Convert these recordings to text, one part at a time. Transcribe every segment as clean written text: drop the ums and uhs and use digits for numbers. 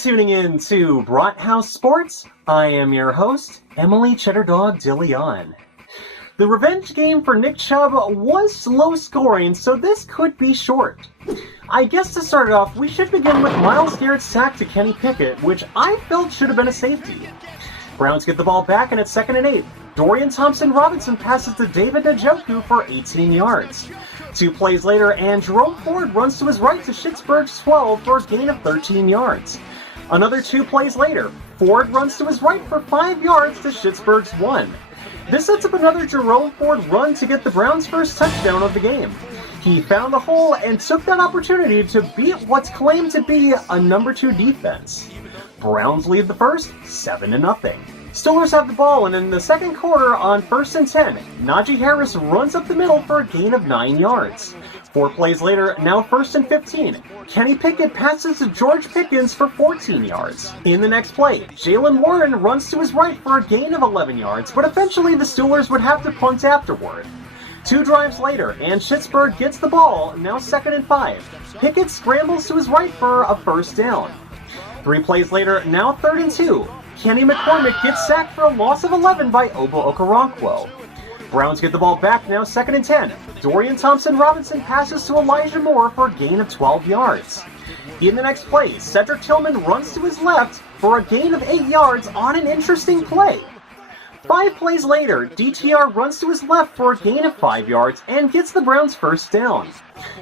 tuning in to Brathouse Sports. I am your host, Emily Cheddar Dog DeLeon. The revenge game for Nick Chubb was low scoring, so this could be short. I guess to start it off, we should begin with Myles Garrett's sack to Kenny Pickett, which I felt should have been a safety. Browns get the ball back, and it's 2nd and 8. Dorian Thompson-Robinson passes to David Njoku for 18 yards. 2 plays later, and Jerome Ford runs to his right to Pittsburgh's 12 for a gain of 13 yards. Another 2 plays later, Ford runs to his right for 5 yards to Pittsburgh's 1. This sets up another Jerome Ford run to get the Browns' first touchdown of the game. He found the hole and took that opportunity to beat what's claimed to be a number 2 defense. Browns lead the first, 7-0. Steelers have the ball, and in the second quarter on 1st and 10, Najee Harris runs up the middle for a gain of 9 yards. 4 plays later, now 1st and 15, Kenny Pickett passes to George Pickens for 14 yards. In the next play, Jaylen Warren runs to his right for a gain of 11 yards, but eventually the Steelers would have to punt afterward. 2 drives later, and Pittsburgh gets the ball, now 2nd and 5. Pickett scrambles to his right for a first down. 3 plays later, now 3rd and 2. Kenny McCormick gets sacked for a loss of 11 by Obo Okoronkwo. Browns get the ball back, now 2nd and 10. Dorian Thompson-Robinson passes to Elijah Moore for a gain of 12 yards. In the next play, Cedric Tillman runs to his left for a gain of 8 yards on an interesting play. 5 plays later, DTR runs to his left for a gain of 5 yards and gets the Browns' first down.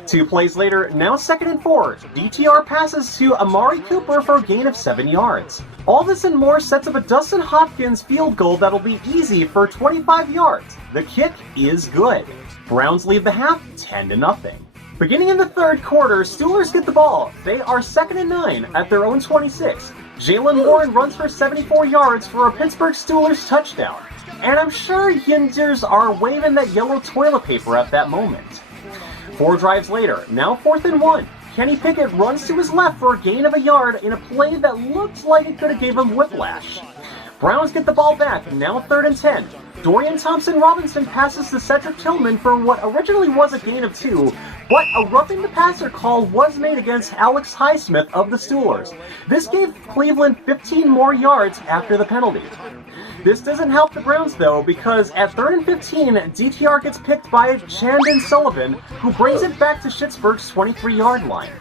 2 plays later, now 2nd and 4, DTR passes to Amari Cooper for a gain of 7 yards. All this and more sets up a Dustin Hopkins field goal that'll be easy for 25 yards. The kick is good. Browns lead the half 10-0. Beginning in the third quarter, Steelers get the ball. They are 2nd and 9 at their own 26. Jaylen Warren runs for 74 yards for a Pittsburgh Steelers touchdown. And I'm sure Yinzers are waving that yellow toilet paper at that moment. 4 drives later, now 4th and 1. Kenny Pickett runs to his left for a gain of a yard in a play that looked like it could have gave him whiplash. Browns get the ball back, now 3rd and 10. Dorian Thompson-Robinson passes to Cedric Tillman for what originally was a gain of 2, but a roughing the passer call was made against Alex Highsmith of the Steelers. This gave Cleveland 15 more yards after the penalty. This doesn't help the Browns though, because at 3rd and 15, DTR gets picked by Chandon Sullivan, who brings it back to Pittsburgh's 23-yard line.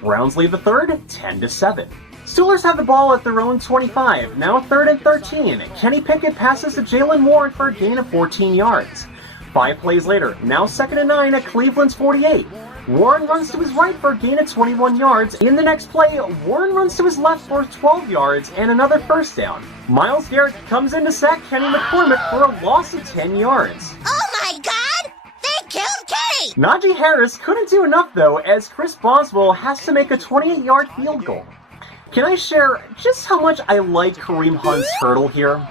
Browns lead the third, 10-7. Steelers have the ball at their own 25, now 3rd and 13. Kenny Pickett passes to Jaylen Warren for a gain of 14 yards. 5 plays later, now 2nd and 9 at Cleveland's 48. Warren runs to his right for a gain of 21 yards. In the next play, Warren runs to his left for 12 yards and another first down. Myles Garrett comes in to sack Kenny McCormick for a loss of 10 yards. Oh my God! They killed Kenny! Najee Harris couldn't do enough though, as Chris Boswell has to make a 28-yard field goal. Can I share just how much I like Kareem Hunt's hurdle here?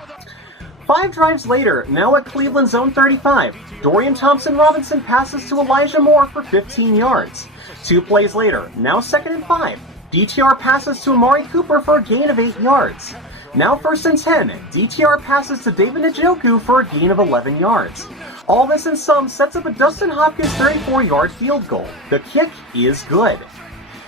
5 drives later, now at Cleveland's own 35, Dorian Thompson-Robinson passes to Elijah Moore for 15 yards. 2 plays later, now 2nd and 5, DTR passes to Amari Cooper for a gain of 8 yards. Now 1st and 10, DTR passes to David Njoku for a gain of 11 yards. All this in sum sets up a Dustin Hopkins 34-yard field goal. The kick is good.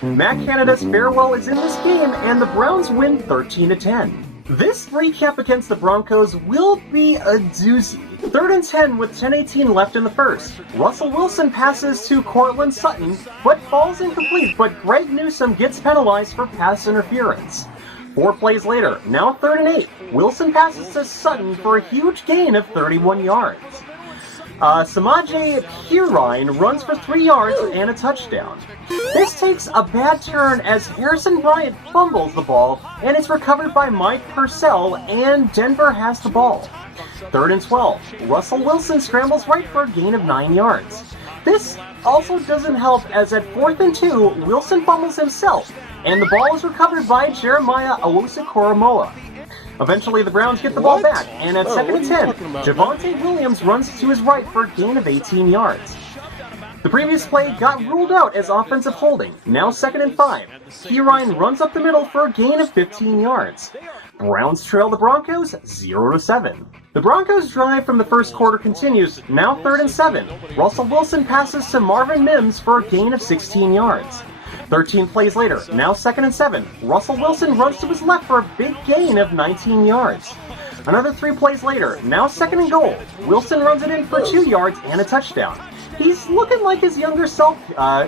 Matt Canada's farewell is in this game, and the Browns win 13-10. This recap against the Broncos will be a doozy. 3rd and 10 with 10:18 left in the first. Russell Wilson passes to Cortland Sutton, but falls incomplete, but Greg Newsome gets penalized for pass interference. 4 plays later, now 3rd and 8, Wilson passes to Sutton for a huge gain of 31 yards. Samaje Perine runs for 3 yards and a touchdown. This takes a bad turn as Harrison Bryant fumbles the ball, and it's recovered by Mike Purcell, and Denver has the ball. 3rd and 12, Russell Wilson scrambles right for a gain of 9 yards. This also doesn't help, as at 4th and 2, Wilson fumbles himself, and the ball is recovered by Jeremiah Owusu-Koramoah. Eventually, the Browns get the ball back, and at 2nd and 10, Javonte Williams runs to his right for a gain of 18 yards. The previous play got ruled out as offensive holding. Now 2nd and 5. Perine runs up the middle for a gain of 15 yards. Browns trail the Broncos 0-7. The Broncos' drive from the first quarter continues, now 3rd and 7. Russell Wilson passes to Marvin Mims for a gain of 16 yards. 13 plays later, now 2nd and 7, Russell Wilson runs to his left for a big gain of 19 yards. Another 3 plays later, now 2nd and goal, Wilson runs it in for 2 yards and a touchdown. He's looking like his younger self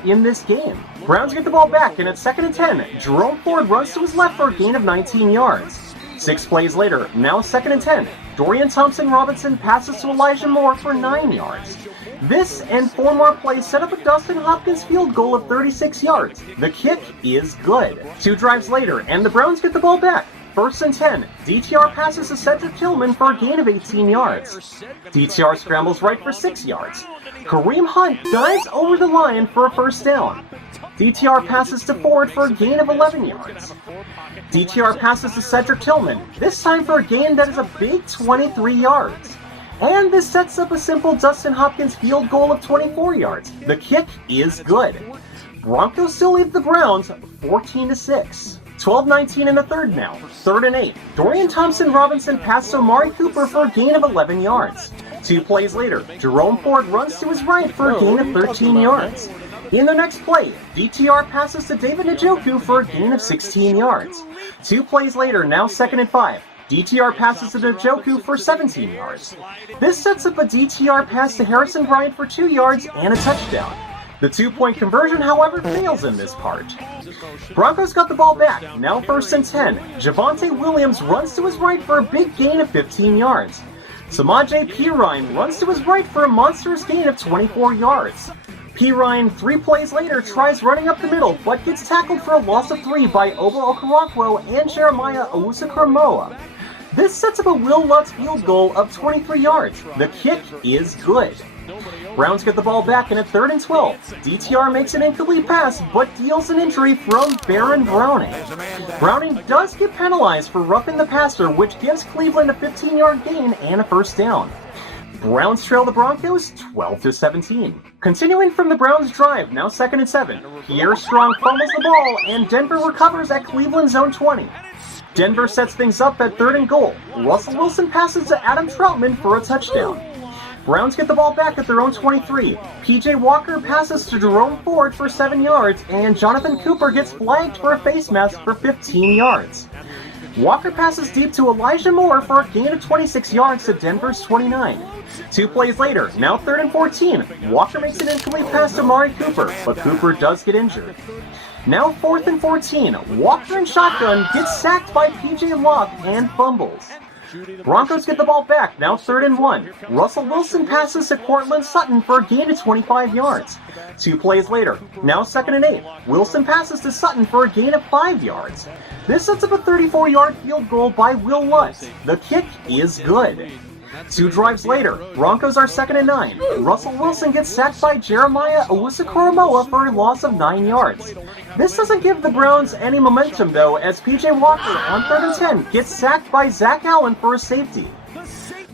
in this game. Browns get the ball back, and at 2nd and 10, Jerome Ford runs to his left for a gain of 19 yards. 6 plays later, now 2nd and 10, Dorian Thompson-Robinson passes to Elijah Moore for 9 yards. This and 4 more plays set up a Dustin Hopkins field goal of 36 yards. The kick is good. 2 drives later, and the Browns get the ball back. 1st and 10, DTR passes to Cedric Tillman for a gain of 18 yards. DTR scrambles right for 6 yards. Kareem Hunt dives over the line for a 1st down. DTR passes to Ford for a gain of 11 yards. DTR passes to Cedric Tillman, this time for a gain that is a big 23 yards. And this sets up a simple Dustin Hopkins field goal of 24 yards. The kick is good. Broncos still lead the Browns 14-6. 12-19 in the third now. 3rd and 8. Dorian Thompson-Robinson passes to Amari Cooper for a gain of 11 yards. 2 plays later, Jerome Ford runs to his right for a gain of 13 yards. In the next play, DTR passes to David Njoku for a gain of 16 yards. 2 plays later, now 2nd and 5. DTR passes to Njoku for 17 yards. This sets up a DTR pass to Harrison Bryant for 2 yards and a touchdown. The 2-point conversion, however, fails in this part. Broncos got the ball back, now 1st and 10. Javonte Williams runs to his right for a big gain of 15 yards. Samaje Perine runs to his right for a monstrous gain of 24 yards. Perine, 3 plays later, tries running up the middle, but gets tackled for a loss of 3 by Obo Okoronkwo and Jeremiah Owusu-Koramoah. This sets up a Will Lutz field goal of 23 yards. The kick is good. Browns get the ball back, and at 3rd and 12, DTR makes an incomplete pass, but deals an injury from Baron Browning. Browning does get penalized for roughing the passer, which gives Cleveland a 15-yard gain and a 1st down. Browns trail the Broncos 12-17. Continuing from the Browns drive, now 2nd and 7, Pierre Strong fumbles the ball, and Denver recovers at Cleveland's own 20. Denver sets things up at 3rd and goal. Russell Wilson passes to Adam Troutman for a touchdown. Browns get the ball back at their own 23. PJ Walker passes to Jerome Ford for 7 yards, and Jonathan Cooper gets flagged for a face mask for 15 yards. Walker passes deep to Elijah Moore for a gain of 26 yards to Denver's 29. 2 plays later, now 3rd and 14, Walker makes an incomplete pass to Amari Cooper, but Cooper does get injured. Now 4th and 14, Walker in shotgun gets sacked by PJ Locke and fumbles. Broncos get the ball back, now 3rd and 1. Russell Wilson passes to Cortland Sutton for a gain of 25 yards. 2 plays later, now 2nd and 8. Wilson passes to Sutton for a gain of 5 yards. This sets up a 34-yard field goal by Will Lutz. The kick is good. 2 drives later, Broncos are 2nd and 9. Russell Wilson gets sacked by Jeremiah Owusu-Koramoah for a loss of 9 yards. This doesn't give the Browns any momentum, though, as PJ Walker on 3rd and 10 gets sacked by Zach Allen for a safety.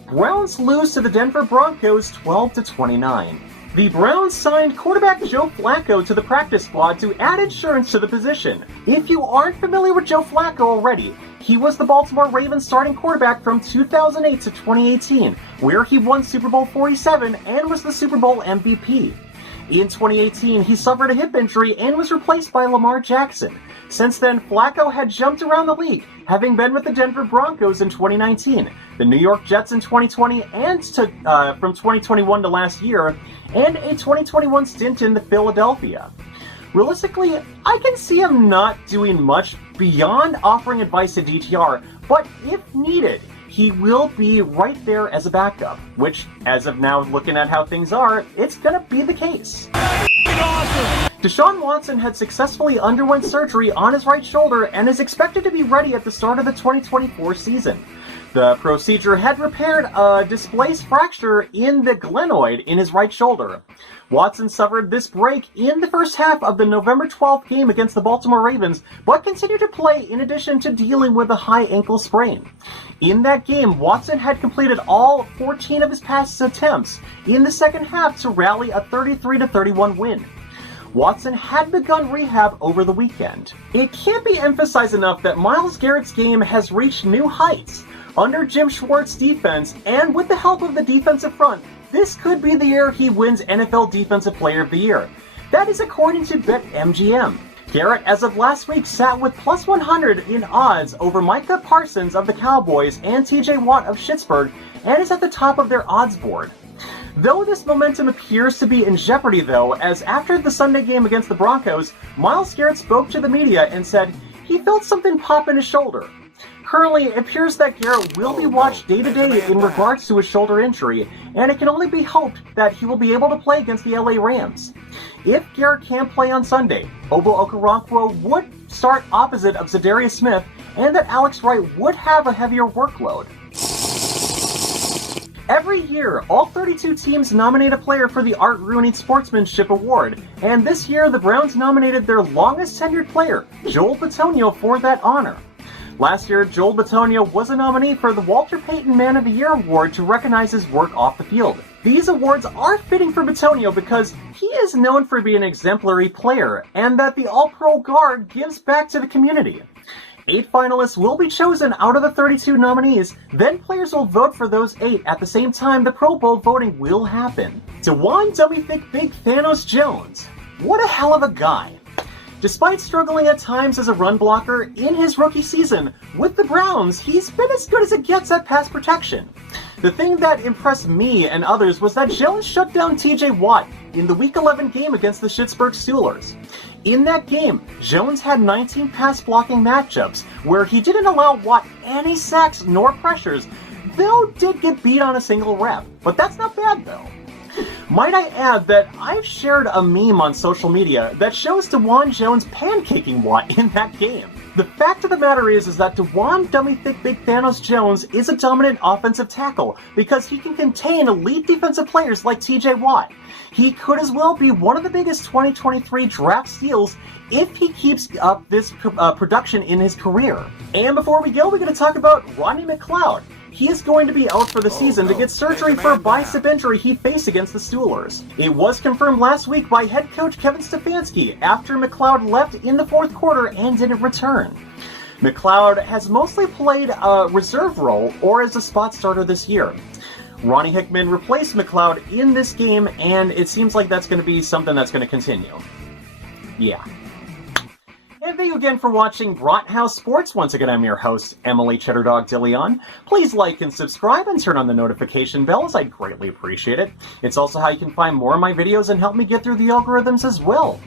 Browns lose to the Denver Broncos 12-29. The Browns signed quarterback Joe Flacco to the practice squad to add insurance to the position. If you aren't familiar with Joe Flacco already, he was the Baltimore Ravens starting quarterback from 2008 to 2018, where he won Super Bowl 47 and was the Super Bowl MVP. In 2018, he suffered a hip injury and was replaced by Lamar Jackson. Since then, Flacco had jumped around the league, having been with the Denver Broncos in 2019, the New York Jets in 2020, and from 2021 to last year, and a 2021 stint in Philadelphia. Realistically, I can see him not doing much beyond offering advice to DTR, but if needed, he will be right there as a backup, which, as of now, looking at how things are, it's gonna be the case. Awesome. Deshaun Watson had successfully underwent surgery on his right shoulder and is expected to be ready at the start of the 2024 season. The procedure had repaired a displaced fracture in the glenoid in his right shoulder. Watson suffered this break in the first half of the November 12th game against the Baltimore Ravens, but continued to play in addition to dealing with a high ankle sprain. In that game, Watson had completed all 14 of his pass attempts in the second half to rally a 33-31 win. Watson had begun rehab over the weekend. It can't be emphasized enough that Myles Garrett's game has reached new heights. Under Jim Schwartz's defense, and with the help of the defensive front, this could be the year he wins NFL Defensive Player of the Year. That is according to BetMGM. Garrett, as of last week, sat with plus 100 in odds over Micah Parsons of the Cowboys and TJ Watt of Pittsburgh, and is at the top of their odds board. Though this momentum appears to be in jeopardy, though, as after the Sunday game against the Broncos, Myles Garrett spoke to the media and said he felt something pop in his shoulder. Currently, it appears that Garrett will be watched day-to-day in regards to his shoulder injury, and it can only be hoped that he will be able to play against the LA Rams. If Garrett can play on Sunday, Obo Okoronkwo would start opposite of Zadarius Smith, and that Alex Wright would have a heavier workload. Every year, all 32 teams nominate a player for the Art Rooney Sportsmanship Award, and this year the Browns nominated their longest tenured player, Joel Bitonio, for that honor. Last year, Joel Bitonio was a nominee for the Walter Payton Man of the Year Award to recognize his work off the field. These awards are fitting for Bitonio because he is known for being an exemplary player, and that the All-Pro guard gives back to the community. 8 finalists will be chosen out of the 32 nominees, then players will vote for those 8 at the same time the Pro Bowl voting will happen. DeJuan Dummy Thick Big Thanos Jones. What a hell of a guy. Despite struggling at times as a run blocker in his rookie season, with the Browns, he's been as good as it gets at pass protection. The thing that impressed me and others was that Jones shut down TJ Watt in the Week 11 game against the Pittsburgh Steelers. In that game, Jones had 19 pass blocking matchups where he didn't allow Watt any sacks nor pressures, though did get beat on a single rep. But that's not bad though. Might I add that I've shared a meme on social media that shows DeJuan Jones pancaking Watt in that game. The fact of the matter is that DeJuan Dummy Thick Big Thanos Jones is a dominant offensive tackle because he can contain elite defensive players like TJ Watt. He could as well be one of the biggest 2023 draft steals if he keeps up this production in his career. And before we go, we're going to talk about Rodney McLeod. He is going to be out for the season to get surgery for a bicep injury he faced against the Steelers. It was confirmed last week by head coach Kevin Stefanski after McLeod left in the fourth quarter and didn't return. McLeod has mostly played a reserve role or as a spot starter this year. Ronnie Hickman replaced McLeod in this game, and it seems like that's going to be something that's going to continue. Yeah. And thank you again for watching Brathouse Sports. Once again, I'm your host, Emily Cheddar Dog DeLeon. Please like and subscribe and turn on the notification bells. I'd greatly appreciate it. It's also how you can find more of my videos and help me get through the algorithms as well.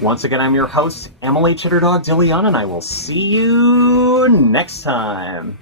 Once again, I'm your host, Emily Cheddar Dog DeLeon, and I will see you next time.